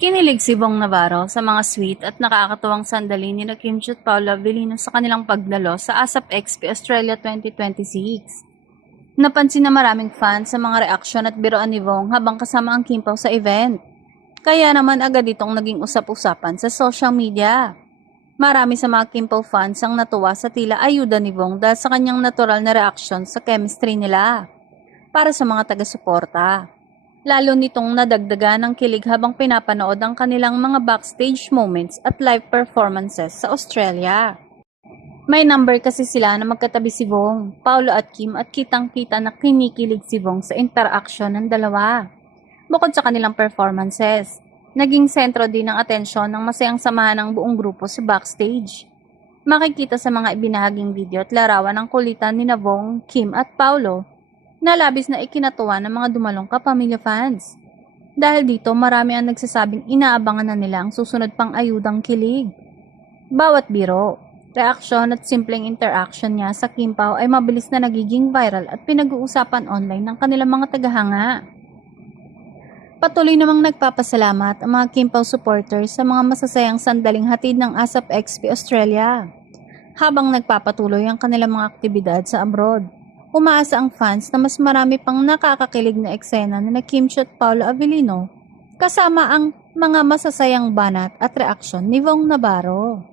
Kinilig si Bong Navarro sa mga sweet at nakakatuwang sandali ni Kim Chiu at Paolo Avellino sa kanilang pagdalo sa ASAP Expo Australia 2026. Napansin na maraming fans sa mga reaksyon at biroan ni Bong habang kasama ang Kim Pao sa event. Kaya naman agad itong naging usap-usapan sa social media. Marami sa mga Kim Pao fans ang natuwa sa tila ayuda ni Bong dahil sa kanyang natural na reaksyon sa chemistry nila. Para sa mga taga-suporta, lalo nitong nadagdagan ng kilig habang pinapanood ang kanilang mga backstage moments at live performances sa Australia. May number kasi sila na magkatabi si Bong, Paolo at Kim at kitang-kita na kinikilig si Bong sa interaction ng dalawa. Bukod sa kanilang performances, naging sentro din ng atensyon ng masayang samahan ng buong grupo sa backstage. Makikita sa mga ibinahaging video at larawan ng kulitan ni Bong, Kim at Paolo na labis na ikinatuwa ng mga dumalong kapamilya fans. Dahil dito marami ang nagsasabing inaabangan na nila ang susunod pang ayudang kilig. Bawat biro, reaksyon at simpleng interaction niya sa Kim Pao ay mabilis na nagiging viral at pinag-uusapan online ng kanilang mga tagahanga. Patuloy namang nagpapasalamat ang mga Kim Pao supporters sa mga masasayang sandaling hatid ng ASAP Expo Australia. Habang nagpapatuloy ang kanilang mga aktibidad sa abroad, umaasa ang fans na mas marami pang nakakakilig na eksena na Kim Chiu at Paolo Avellino kasama ang mga masasayang banat at reaksyon ni Bong Navarro.